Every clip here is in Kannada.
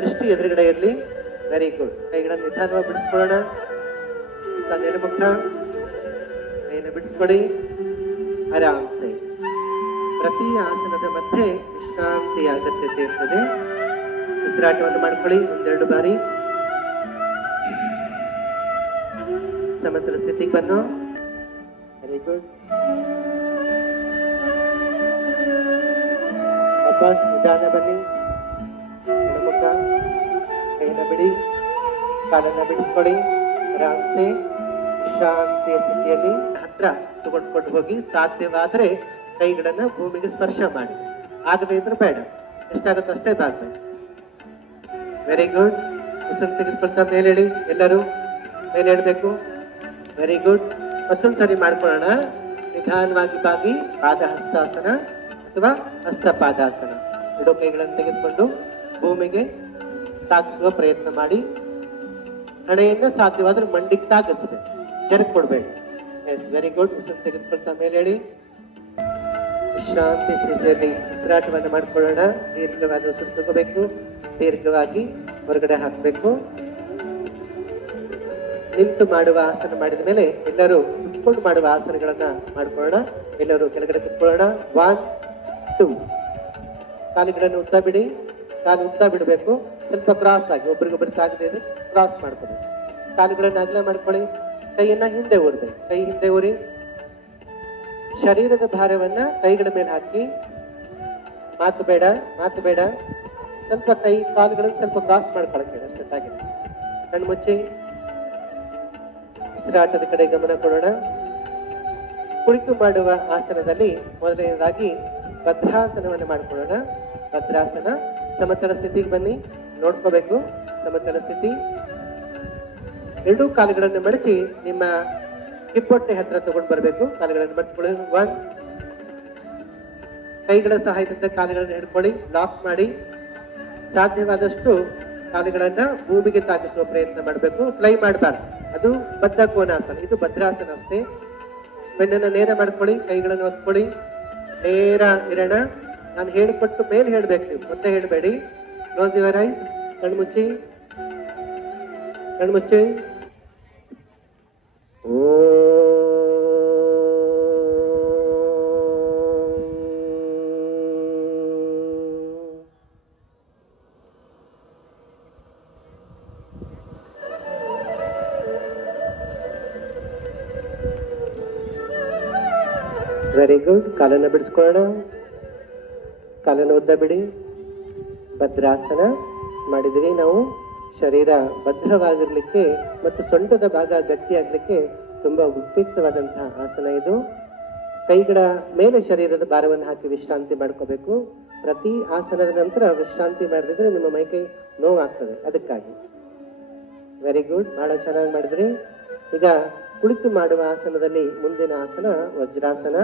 ದೃಷ್ಟಿ ಎದುರುಗಡೆ ಇರಲಿ. Very good. ಕೈಗಳನ್ನು ನಿಧಾನವಾಗಿ ಬಿಡಿಸ್ಕೊಳ್ಳೋಣ. ನೇರಮುಖ, ಕೈಯನ್ನು ಬಿಡಿಸ್ಕೊಳ್ಳಿ ಆರಾಮ್ಸೆ. ಪ್ರತಿ ಆಸನದ ಮಧ್ಯೆ ವಿಶ್ರಾಂತಿಯ ಅಗತ್ಯತೆ ಇರ್ತದೆ. ಉಸಿರಾಟವನ್ನು ಮಾಡ್ಕೊಳ್ಳಿ ಒಂದೆರಡು ಬಾರಿ. ಸಮತಲ ಸ್ಥಿತಿಗೆ ಬನ್ನು. Very good. ವಾಪಸ್ ನಿಧಾನ ಬನ್ನಿ. ಎಡಮುಖ, ಕೈಯನ್ನು ಬಿಡಿ, ಕಾಲನ್ನು ಬಿಡಿಸ್ಕೊಳ್ಳಿ ಆರಾಮ್ಸೆ. ವಿಶ್ರಾಂತಿಯ ಸ್ಥಿತಿಯಲ್ಲಿ ಹತ್ರ ತಗೊಂಡ್ಕೊಂಡು ಹೋಗಿ ಸಾಧ್ಯವಾದರೆ ಕೈಗಳನ್ನ ಭೂಮಿಗೆ ಸ್ಪರ್ಶ ಮಾಡಿ. ಆಗದೆ ಇದ್ರೆ ಬೇಡ, ಎಷ್ಟಾಗುತ್ತೆ ಅಷ್ಟೇ ಬಾಗ್ಬೇಕು. Very good. ಉಸಿರು ತೆಗೆದುಕೊಳ್ತಾ ಮೇಲೆ ಹೇಳಿ. ಎಲ್ಲರೂ ಮೇಲೆ ಹೇಳ್ಬೇಕು. Very good. ಮತ್ತೊಂದ್ಸರಿ ಮಾಡ್ಕೊಳ್ಳೋಣ. ನಿಧಾನವಾಗಿ ಬಾಗಿ ಪಾದ ಹಸ್ತಾಸನ ಅಥವಾ ಹಸ್ತಪಾದಾಸನ. ಎರಡು ಕೈಗಳನ್ನು ತೆಗೆದುಕೊಂಡು ಭೂಮಿಗೆ ತಾಗಿಸುವ ಪ್ರಯತ್ನ ಮಾಡಿ. ಹಣೆಯನ್ನ ಸಾಧ್ಯವಾದ್ರೆ ಮಂಡಿಗೆ ತಾಗಿಸಬೇಕು, ಜರಕ್ ಕೊಡ್ಬೇಡಿ. Yes, very good. ಉಸಿರು ತೆಗೆದುಕೊಳ್ತಾ ಮೇಲೆ ಹೇಳಿ. ವಿಶ್ರಾಂತಿ ಸ್ಥಿತಿಯಲ್ಲಿ ಉಸಿರಾಟವನ್ನು ಮಾಡ್ಕೊಳ್ಳೋಣ. ದೀರ್ಘವಾದ ಉಸಿರು ತಗೋಬೇಕು, ದೀರ್ಘವಾಗಿ ಹೊರಗಡೆ ಹಾಕಬೇಕು. ನಿಂತು ಮಾಡುವ ಆಸನ ಮಾಡಿದ ಮೇಲೆ ಎಲ್ಲರೂ ಕುತ್ಕೊಂಡು ಮಾಡುವ ಆಸನಗಳನ್ನ ಮಾಡ್ಕೊಳ್ಳೋಣ. ಎಲ್ಲರೂ ಕೆಳಗಡೆ ಕುತ್ಕೊಳ್ಳೋಣ. 1 2. ಕಾಲುಗಳನ್ನು ಉದ್ದ ಬಿಡಿ. ಕಾಲು ಉದ್ದ ಬಿಡಬೇಕು. ಸ್ವಲ್ಪ ಕ್ರಾಸ್ ಆಗಿ, ಒಬ್ರಿಗೊಬ್ರು ತಾಗದೆ ಇದ್ರೆ ಕ್ರಾಸ್ ಮಾಡ್ಕೋಬೇಕು. ಕಾಲುಗಳನ್ನು ಅಗಲ ಮಾಡ್ಕೊಳ್ಳಿ. ಕೈಯನ್ನ ಹಿಂದೆ ಊರ್ಬೇಕು. ಕೈ ಹಿಂದೆ ಊರಿ. ಶರೀರದ ಭಾರವನ್ನ ಕೈಗಳ ಮೇಲೆ ಹಾಕಿ. ಮಾತು ಬೇಡ, ಮಾತು ಬೇಡ. ಸ್ವಲ್ಪ ಕೈ ಕಾಲುಗಳನ್ನು ಸ್ವಲ್ಪ ಕ್ರಾಸ್ ಮಾಡ್ಕೊಳಕ್ಕೆ ಅಷ್ಟೇ ತಾಗಿದೆ. ಕಣ್ಮುಚ್ಚಿ ಉಸಿರಾಟದ ಕಡೆ ಗಮನ ಕೊಡೋಣ. ಕುಳಿತು ಮಾಡುವ ಆಸನದಲ್ಲಿ ಮೊದಲನೇದಾಗಿ ಭದ್ರಾಸನವನ್ನು ಮಾಡ್ಕೊಳ್ಳೋಣ. ಭದ್ರಾಸನ. ಸಮತಲ ಸ್ಥಿತಿಗೆ ಬನ್ನಿ. ನೋಡ್ಕೋಬೇಕು ಸಮತಲ ಸ್ಥಿತಿ. ಎರಡೂ ಕಾಲುಗಳನ್ನು ಮಡಚಿ ನಿಮ್ಮ ಹಿಪ್ಪೊಟ್ಟೆ ಹತ್ರ ತಗೊಂಡು ಬರಬೇಕು. ಕಾಲುಗಳನ್ನು ಮಡಚ್ಕೊಳ್ಳಿ. 1. ಕೈಗಳ ಸಹಾಯದಿಂದ ಕಾಲುಗಳನ್ನು ಹಿಡ್ಕೊಳ್ಳಿ. ಲಾಕ್ ಮಾಡಿ. ಸಾಧ್ಯವಾದಷ್ಟು ಕಾಲುಗಳನ್ನ ಭೂಮಿಗೆ ತಾಗಿಸುವ ಪ್ರಯತ್ನ ಮಾಡಬೇಕು. ಫ್ಲೈ ಮಾಡಬಾರ್ದು. ಅದು ಬದ್ಧ ಕೋನಾಸನ. ಇದು ಭದ್ರಾಸನ ಅಷ್ಟೇ. ಬೆನ್ನನ್ನು ನೇರ ಮಾಡ್ಕೊಳ್ಳಿ. ಕೈಗಳನ್ನು ಒತ್ಕೊಳ್ಳಿ. ನೇರ ಇರೋಣ. ನಾನು ಹೇಳಿಕೊಟ್ಟು ಮೇಲೆ ಹೇಳ್ಬೇಕು, ನೀವು ಮುಂದೆ ಹೇಳಬೇಡಿ. Close your eyes. ಕಣ್ಮುಚ್ಚಿ, ಕಣ್ಮುಚ್ಚಿ. Very good. ಕಾಲನ್ನು ಬಿಡಿಸ್ಕೊಳ್ಳೋಣ. ಕಾಲನ್ನು ಉದ್ದ ಬಿಡಿ. ಭದ್ರಾಸನ ಮಾಡಿದ್ವಿ ನಾವು. ಶರೀರ ಭದ್ರವಾಗಿರ್ಲಿಕ್ಕೆ ಮತ್ತು ಸೊಂಟದ ಭಾಗ ಗಟ್ಟಿಯಾಗ್ಲಿಕ್ಕೆ ತುಂಬಾ ಉಪಯುಕ್ತವಾದಂತಹ ಆಸನ ಇದು. ಕೈಗಳ ಮೇಲೆ ಶರೀರದ ಭಾರವನ್ನು ಹಾಕಿ ವಿಶ್ರಾಂತಿ ಮಾಡ್ಕೋಬೇಕು. ಪ್ರತಿ ಆಸನದ ನಂತರ ವಿಶ್ರಾಂತಿ ಮಾಡಿದ್ರೆ ನಿಮ್ಮ ಮೈಕೈ ನೋವಾಗ್ತದೆ, ಅದಕ್ಕಾಗಿ. Very good. ಬಹಳ ಚೆನ್ನಾಗಿ ಮಾಡಿದ್ರಿ. ಈಗ ಕುಳಿತು ಮಾಡುವ ಆಸನದಲ್ಲಿ ಮುಂದಿನ ಆಸನ ವಜ್ರಾಸನ.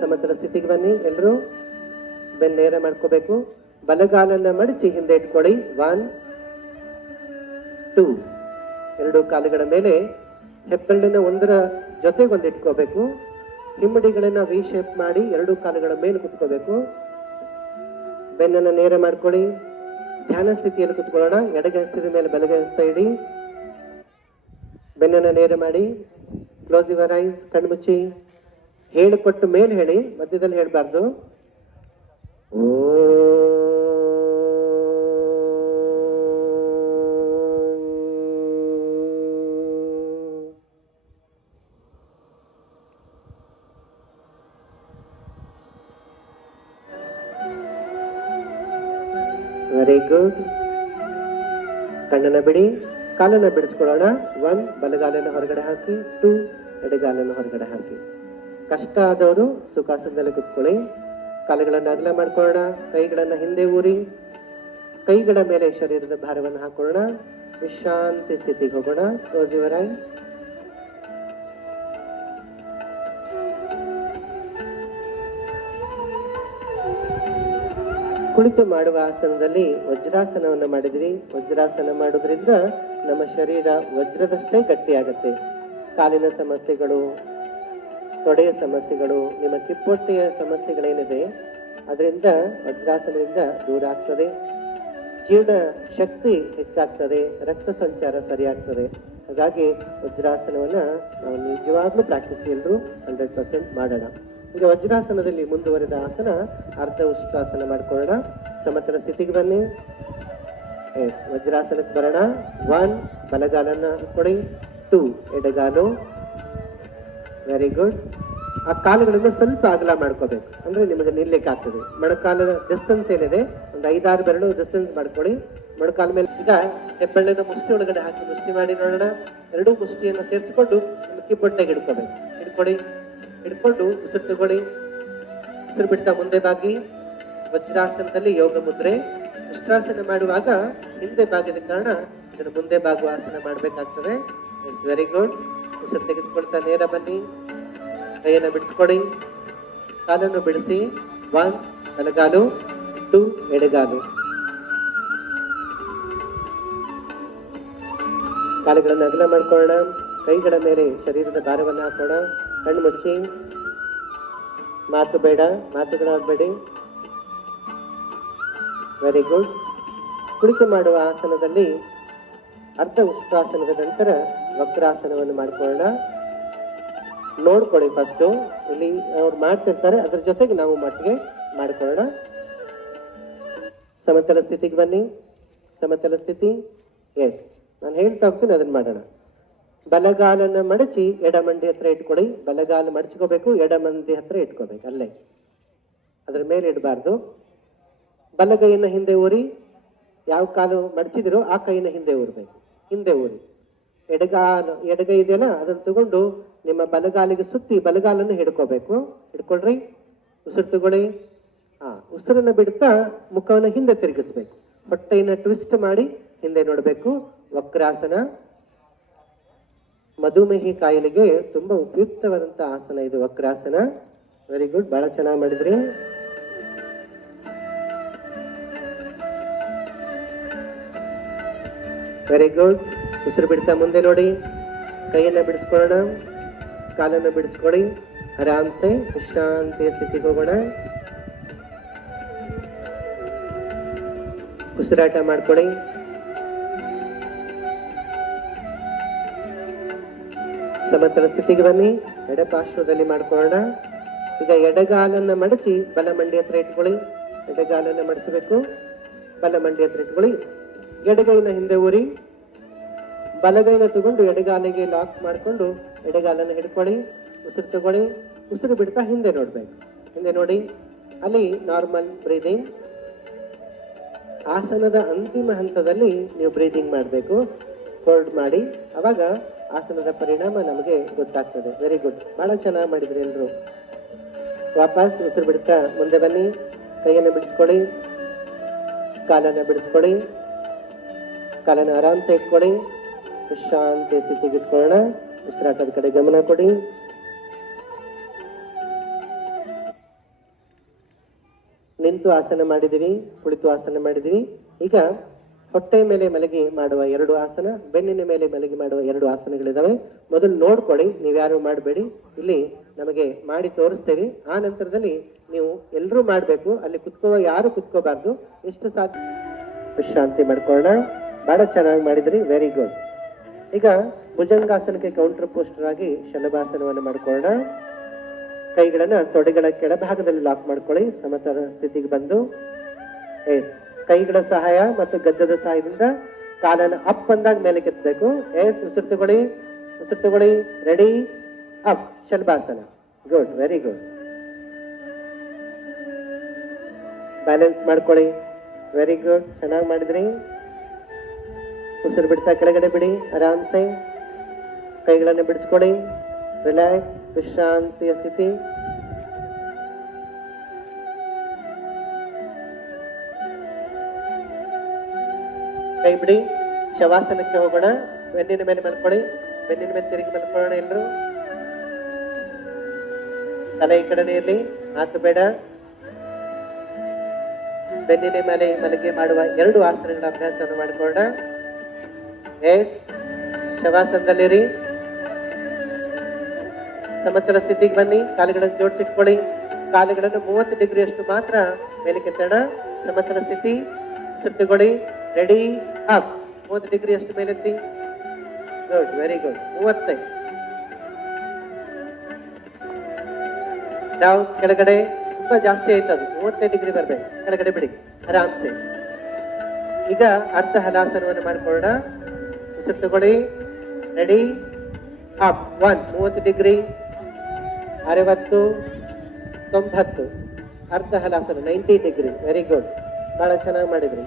ಸಮತಲ ಸ್ಥಿತಿಗೆ ಬನ್ನಿ. ಎಲ್ಲರೂ ಬೆನ್ನು ನೇರ ಮಾಡ್ಕೋಬೇಕು. ಬಲಗಾಲನ್ನ ಮಡಚಿ ಹಿಂದೆ ಇಟ್ಕೊಳ್ಳಿ. 1 2. ಎರಡು ಕಾಲುಗಳ ಮೇಲೆ ಹೆಬ್ಬೆರಳಿನ ಒಂದರ ಜೊತೆಗೊಂದು ಇಟ್ಕೋಬೇಕು. ಹಿಮ್ಮಡಿಗಳನ್ನ ವಿ ಶೇಪ್ ಮಾಡಿ ಎರಡು ಕಾಲುಗಳ ಮೇಲೆ ಕುತ್ಕೋಬೇಕು. ಬೆನ್ನನ್ನು ನೇರ ಮಾಡ್ಕೊಳ್ಳಿ. ಧ್ಯಾನ ಸ್ಥಿತಿಯಲ್ಲಿ ಕುತ್ಕೊಳ್ಳೋಣ. ಎಡಗೈ ಹಸ್ತದ ಮೇಲೆ ಬಲಗೈ ಹಸ್ತ ಇಡಿ. ಬೆನ್ನನ್ನು ನೇರ ಮಾಡಿ. Close your eyes. ಕಣ್ಮುಚ್ಚಿ. ಹೇಳಿಕೊಟ್ಟು ಮೇಲೆ ಹೇಳಿ, ಮಧ್ಯದಲ್ಲಿ ಹೇಳಬಾರ್ದು. Very good. ಕಣ್ಣನ್ನು ಬಿಡಿ. ಕಾಲನ್ನು ಬಿಡಿಸ್ಕೊಳ್ಳೋಣ. 1. ಬಲಗಾಲನ್ನು ಹೊರಗಡೆ ಹಾಕಿ. 2. ಎಡಗಾಲನ್ನು ಹೊರಗಡೆ ಹಾಕಿ. ಕಷ್ಟ ಆದವರು ಸುಖಾಸನದಲ್ಲಿ ಕುತ್ಕೊಳ್ಳಿ. ಕಾಲುಗಳನ್ನು ಅಗಲ ಮಾಡ್ಕೊಳ್ಳೋಣ. ಕೈಗಳನ್ನು ಹಿಂದೆ ಊರಿ. ಕೈಗಳ ಮೇಲೆ ಶರೀರದ ಭಾರವನ್ನು ಹಾಕೊಳ್ಳೋಣ. ವಿಶ್ರಾಂತಿ ಸ್ಥಿತಿಗೆ ಹೋಗೋಣ. Close your ice. ಕುಳಿತು ಮಾಡುವ ಆಸನದಲ್ಲಿ ವಜ್ರಾಸನವನ್ನು ಮಾಡಿದ್ವಿ. ವಜ್ರಾಸನ ಮಾಡೋದ್ರಿಂದ ನಮ್ಮ ಶರೀರ ವಜ್ರದಷ್ಟೇ ಗಟ್ಟಿಯಾಗುತ್ತೆ. ಕಾಲಿನ ಸಮಸ್ಯೆಗಳು, ತೊಡೆಯ ಸಮಸ್ಯೆಗಳು, ನಿಮ್ಮ ಕಿಪ್ಪೊಟ್ಟೆಯ ಸಮಸ್ಯೆಗಳೇನಿದೆ ಅದರಿಂದ ವಜ್ರಾಸನದಿಂದ ದೂರ ಆಗ್ತದೆ. ಜೀರ್ಣ ಶಕ್ತಿ ಹೆಚ್ಚಾಗ್ತದೆ, ರಕ್ತ ಸಂಚಾರ ಸರಿಯಾಗ್ತದೆ. ಹಾಗಾಗಿ ವಜ್ರಾಸನವನ್ನ ನಾವು ನಿಜವಾಗ್ಲೂ ಪ್ರಾಕ್ಟೀಸ್ ಎಲ್ಲರೂ 100% ಮಾಡೋಣ. ಈಗ ವಜ್ರಾಸನದಲ್ಲಿ ಮುಂದುವರೆದ ಆಸನ ಅರ್ಧ ಉಷ್ಟ್ರಾಸನ ಮಾಡ್ಕೊಳ್ಳೋಣ. ಸಮತಲ ಸ್ಥಿತಿಗೆ ಬನ್ನಿ. ಎಸ್, ವಜ್ರಾಸನಕ್ಕೆ ಬರೋಣ. 1, ಬಲಗಾಲನ್ನ ಕೊಡಿ. 2, ಎಡಗಾಲು. Very good. ಆ ಕಾಲುಗಳಿಂದ ಸ್ವಲ್ಪ ಅಗಲ ಮಾಡ್ಕೋಬೇಕು, ಅಂದ್ರೆ ನಿಮಗೆ ನಿಲ್ಲಕ್ಕೆ ಆಗ್ತದೆ. ಮೊಣಕಾಲದ ಡಿಸ್ಟೆನ್ಸ್ ಏನಿದೆ ಒಂದು 5-6 ಬೆರಳು ಡಿಸ್ಟೆನ್ಸ್ ಮಾಡ್ಕೊಳ್ಳಿ. ಮೊಣಕಾಲ ಮೇಲೆ ಈಗ ಹೆಬ್ಬೆಳ್ಳಿನ ಮುಷ್ಟಿ ಒಳಗಡೆ ಹಾಕಿ ಮುಷ್ಟಿ ಮಾಡಿ ನೋಡೋಣ. ಎರಡೂ ಮುಷ್ಟಿಯನ್ನು ಸೇರಿಸಿಕೊಂಡು ನಿಮ್ಮ ಕಿಬ್ಬೊಟ್ಟೆಗೆ ಹಿಡ್ಕೋಬೇಕು. ಹಿಡ್ಕೊಂಡು ಉಸಿರು ತಗೊಳ್ಳಿ. ಉಸಿರು ಬಿಡ್ತಾ ಮುಂದೆ ಬಾಗಿ. ವಜ್ರಾಸನದಲ್ಲಿ ಯೋಗ ಮುದ್ರೆ. ಉಷ್ಟ್ರಾಸನ ಮಾಡುವಾಗ ಹಿಂದೆ ಬಾಗಿದ ಕಾರಣ ಇದನ್ನು ಮುಂದೆ ಬಾಗುವ ಆಸನ ಮಾಡಬೇಕಾಗ್ತದೆ. Yes, very good. ಉಸಿರು ತೆಗೆದುಕೊಳ್ತಾ ನೇರ ಬನ್ನಿ. ಕೈಯನ್ನು ಬಿಡಿಸ್ಕೊಡಿ. ಕಾಲನ್ನು ಬಿಡಿಸಿ. 1, ಬಲಗಾಲು. 2, ಎಡಗಾಲು. ಕಾಲುಗಳನ್ನು ಅಗಲ ಮಾಡ್ಕೊಳ್ಳೋಣ. ಕೈಗಳ ಮೇಲೆ ಶರೀರದ ಭಾರವನ್ನು ಹಾಕೋಣ. ಕಣ್ಣು ಮುಚ್ಚಿ. ಮಾತು ಬೇಡ, ಮಾತುಗಳಾಡಬೇಡಿ. Very good. ಕುಳಿತು ಮಾಡುವ ಆಸನದಲ್ಲಿ ಅರ್ಧ ಉಷ್ಟ್ರಾಸನದ ನಂತರ ವಕ್ರಾಸನವನ್ನು ಮಾಡ್ಕೊಳ್ಳೋಣ. ನೋಡ್ಕೊಳ್ಳಿ ಫಸ್ಟು, ಇಲ್ಲಿ ಅವ್ರು ಮಾಡ್ತಿರ್ತಾರೆ, ಅದ್ರ ಜೊತೆಗೆ ನಾವು ಮಟ್ಟಿಗೆ ಮಾಡ್ಕೊಳ್ಳೋಣ. ಸಮತಲ ಸ್ಥಿತಿಗೆ ಬನ್ನಿ. ಸಮತಲ ಸ್ಥಿತಿ. ಎಸ್, ನಾನು ಹೇಳ್ತಾ ಹೋಗ್ತೀನಿ, ಅದನ್ನ ಮಾಡೋಣ. ಬಲಗಾಲನ್ನ ಮಡಚಿ ಎಡಮಂಡಿ ಹತ್ರ ಇಟ್ಕೊಳ್ಳಿ. ಬಲಗಾಲು ಮಡಚ್ಕೋಬೇಕು, ಎಡಮಂಡಿ ಹತ್ರ ಇಟ್ಕೋಬೇಕು. ಅಲ್ಲೇ ಅದ್ರ ಮೇಲೆ ಇಡಬಾರ್ದು. ಬಲಗೈಯನ್ನ ಹಿಂದೆ ಊರಿ. ಯಾವ ಕಾಲು ಮಡಚಿದಿರೋ ಆ ಕೈನ ಹಿಂದೆ ಊರ್ಬೇಕು. ಹಿಂದೆ ಊರಿ. ಎಡಗೈ ಇದೆಯಲ್ಲ, ಅದನ್ನು ತಗೊಂಡು ನಿಮ್ಮ ಬಲಗಾಲಿಗೆ ಸುತ್ತಿ ಬಲಗಾಲನ್ನು ಹಿಡ್ಕೋಬೇಕು. ಹಿಡ್ಕೊಳ್ರಿ. ಉಸಿರು ತಗೊಳ್ಳಿ. ಉಸಿರನ್ನ ಬಿಡ್ತಾ ಮುಖವನ್ನ ಹಿಂದೆ ತಿರುಗಿಸ್ಬೇಕು. ಹೊಟ್ಟೆಯನ್ನು ಟ್ವಿಸ್ಟ್ ಮಾಡಿ ಹಿಂದೆ ನೋಡ್ಬೇಕು. ವಕ್ರಾಸನ ಮಧುಮೇಹಿ ಕಾಯಿಲೆಗೆ ತುಂಬಾ ಉಪಯುಕ್ತವಾದಂತ ಆಸನ ಇದು, ವಕ್ರಾಸನ. ವೆರಿ ಗುಡ್, ಬಹಳ ಚೆನ್ನಾಗಿ ಮಾಡಿದ್ರಿ. Very good. ಉಸಿರು ಬಿಡ್ತಾ ಮುಂದೆ ನೋಡಿ. ಕೈಯನ್ನ ಬಿಡಿಸ್ಕೊಳ್ಳೋಣ. ಕಾಲನ್ನು ಬಿಡಿಸ್ಕೊಳ್ಳಿ. ಆರಾಮ್ಸೆ ವಿಶ್ರಾಂತಿಯ ಸ್ಥಿತಿಗೆ ಹೋಗೋಣ. ಉಸಿರಾಟ ಮಾಡ್ಕೊಳ್ಳಿ. ಸಮತಲ ಸ್ಥಿತಿಗೆ ಬನ್ನಿ. ಎಡಪಾರ್ಶ್ವದಲ್ಲಿ ಮಾಡ್ಕೊಳ್ಳೋಣ. ಈಗ ಎಡಗಾಲನ್ನ ಮಡಚಿ ಬಲ ಮಂಡಿ ಹತ್ರ ಇಟ್ಕೊಳ್ಳಿ. ಎಡಗಾಲನ್ನ ಮಡಚಬೇಕು. ಬಲ ಮಂಡಿ ಹತ್ರ ಇಟ್ಕೊಳ್ಳಿ. ಎಡಗೈನ ಹಿಂದೆ ಊರಿ. ಬಲಗೈನ ತಗೊಂಡು ಎಡಗಾಲಿಗೆ ಲಾಕ್ ಮಾಡಿಕೊಂಡು ಎಡಗಾಲನ್ನು ಹಿಡ್ಕೊಳ್ಳಿ. ಉಸಿರು ತಗೊಳ್ಳಿ. ಉಸಿರು ಬಿಡ್ತಾ ಹಿಂದೆ ನೋಡ್ಬೇಕು. ಹಿಂದೆ ನೋಡಿ. ಅಲ್ಲಿ ನಾರ್ಮಲ್ ಬ್ರೀದಿಂಗ್. ಆಸನದ ಅಂತಿಮ ಹಂತದಲ್ಲಿ ನೀವು ಬ್ರೀದಿಂಗ್ ಮಾಡಬೇಕು. ಹೋಲ್ಡ್ ಮಾಡಿ, ಅವಾಗ ಆಸನದ ಪರಿಣಾಮ ನಮಗೆ ಗೊತ್ತಾಗ್ತದೆ. ವೆರಿ ಗುಡ್, ಬಹಳ ಚೆನ್ನಾಗಿ ಮಾಡಿದ್ರಿ ಎಲ್ರು. ವಾಪಸ್ ಉಸಿರು ಬಿಡ್ತಾ ಮುಂದೆ ಬನ್ನಿ. ಕೈಯನ್ನು ಬಿಡಿಸ್ಕೊಳ್ಳಿ. ಕಾಲನ್ನ ಬಿಡಿಸ್ಕೊಳ್ಳಿ. ಕಾಲನ್ನ ಆರಾಮ್ಸೆ ಇಟ್ಕೊಳ್ಳಿ. ವಿಶ್ರಾಂತಿ ಸ್ಥಿತಿಗೆ ಇಟ್ಕೊಳ್ಳೋಣ. ಉಸಿರಾಟದ ಕಡೆ ಗಮನ ಕೊಡಿ. ನಿಂತು ಆಸನ ಮಾಡಿದಿವಿ, ಕುಳಿತು ಆಸನ ಮಾಡಿದಿವಿ. ಈಗ ಹೊಟ್ಟೆ ಮೇಲೆ ಮಲಗಿ ಮಾಡುವ 2 ಆಸನ, ಬೆನ್ನಿನ ಮೇಲೆ ಮಲಗಿ ಮಾಡುವ 2 ಆಸನಗಳಿದಾವೆ. ಮೊದಲು ನೋಡ್ಕೊಳ್ಳಿ, ನೀವ್ಯಾರು ಮಾಡಬೇಡಿ. ಇಲ್ಲಿ ನಮಗೆ ಮಾಡಿ ತೋರಿಸ್ತೇವೆ. ಆ ನಂತರದಲ್ಲಿ ನೀವು ಎಲ್ಲರೂ ಮಾಡಬೇಕು. ಅಲ್ಲಿ ಯಾರು ಕುತ್ಕೋಬಾರ್ದು. ಎಷ್ಟು ಸಾಧ್ಯ ವಿಶ್ರಾಂತಿ ಮಾಡ್ಕೊಳ್ಳೋಣ. ಬಹಳ ಚೆನ್ನಾಗಿ ಮಾಡಿದ್ರಿ. Very good. ಈಗ ಭುಜಂಗಾಸನಕ್ಕೆ ಕೌಂಟರ್ ಪೋಸ್ಟರ್ ಆಗಿ ಶಲಭಾಸನವನ್ನು ಮಾಡ್ಕೊಳ್ಳೋಣ. ಕೈಗಳನ್ನ ತೊಡೆಗಳ ಕೆಳಭಾಗದಲ್ಲಿ ಲಾಕ್ ಮಾಡ್ಕೊಳ್ಳಿ. ಸಮತಲ ಸ್ಥಿತಿಗೆ ಬಂದು ಎಸ್, ಕೈಗಳ ಸಹಾಯ ಮತ್ತು ಗದ್ದದ ಸಹಾಯದಿಂದ ಕಾಲನ್ನು ಅಪ್ ಅಂದಾಗ ಮೇಲೆ ಕೆತ್ತಬೇಕು. ಎಸ್, ಉಸಿರು ತಗೊಳ್ಳಿ. ಉಸಿರು ತಗೊಳ್ಳಿ. Ready, up. Shalabhasana. Good, very good. Balance ಮಾಡ್ಕೊಳ್ಳಿ. ವೆರಿ ಗುಡ್, ಚೆನ್ನಾಗಿ ಮಾಡಿದ್ರಿ. ಉಸಿರು ಬಿಡ್ತಾ ಕೆಳಗಡೆ ಬಿಡಿ. ಆರಾಮ್ಸೆ ಕೈಗಳನ್ನು ಬಿಡಿಸ್ಕೊಳ್ಳಿ. ರಿಲ್ಯಾಕ್ಸ್, ವಿಶ್ರಾಂತಿಯ ಸ್ಥಿತಿ. ಕೈ ಬಿಡಿ. ಶವಾಸನಕ್ಕೆ ಹೋಗೋಣ. ಬೆನ್ನಿನ ಮೇಲೆ ಮಲ್ಕೊಳ್ಳಿ. ಬೆನ್ನಿನ ಮೇಲೆ ತಿರುಗಿ ಮಲ್ಕೊಳ್ಳೋಣ ಎಲ್ಲರೂ. ತಲೆ ಈ ಕಡೆನೇ ಇರಲಿ, ಮಾತು ಬೇಡ. ಬೆನ್ನಿನ ಮೇಲೆ ಮಲಗಿ ಮಾಡುವ 2 ಆಸನಗಳ ಅಭ್ಯಾಸವನ್ನು ಮಾಡಿಕೊಳ್ಳೋಣ. ಎಸ್, ಶವಾಸನದಲ್ಲಿರಿ. ಸಮತಲ ಸ್ಥಿತಿಗೆ ಬನ್ನಿ. ಕಾಲುಗಳನ್ನು ಜೋಡಿಸಿಟ್ಕೊಳ್ಳಿ. ಕಾಲುಗಳನ್ನು 30 ಡಿಗ್ರಿ ಅಷ್ಟು ಮಾತ್ರ ಮೇಲೆ ಕೆತ್ತೋಣ. ಸಮತಲ ಸ್ಥಿತಿ. ಉಸಿರು ತಗೊಳ್ಳಿ. ರೆಡಿ ಅಪ್ 30 ಡಿಗ್ರಿ ಅಷ್ಟು ಮೇಲೆತ್ತಿ ಗುಡ್ ವೆರಿ ಗುಡ್ 35 ಡೌನ್ ಕೆಳಗಡೆ ತುಂಬಾ ಜಾಸ್ತಿ ಆಯ್ತು ಅದು 35 ಡಿಗ್ರಿ ಬರ್ಬೇಕು ಕೆಳಗಡೆ ಬಿಡಿ ಆರಾಮ್ಸೆ ಈಗ ಅರ್ಧ ಹಲಾಸನವನ್ನು ಮಾಡ್ಕೊಳ್ಳೋಣ ಉಸಿರು ತಗೊಳ್ಳಿ ರೆಡಿ ಅಪ್ 30 ಡಿಗ್ರಿ 60 90 ಅರ್ಧ ಹಲಾಸನ 90 ಡಿಗ್ರಿ ವೆರಿ ಗುಡ್ ಬಹಳ ಚೆನ್ನಾಗಿ ಮಾಡಿದ್ರಿ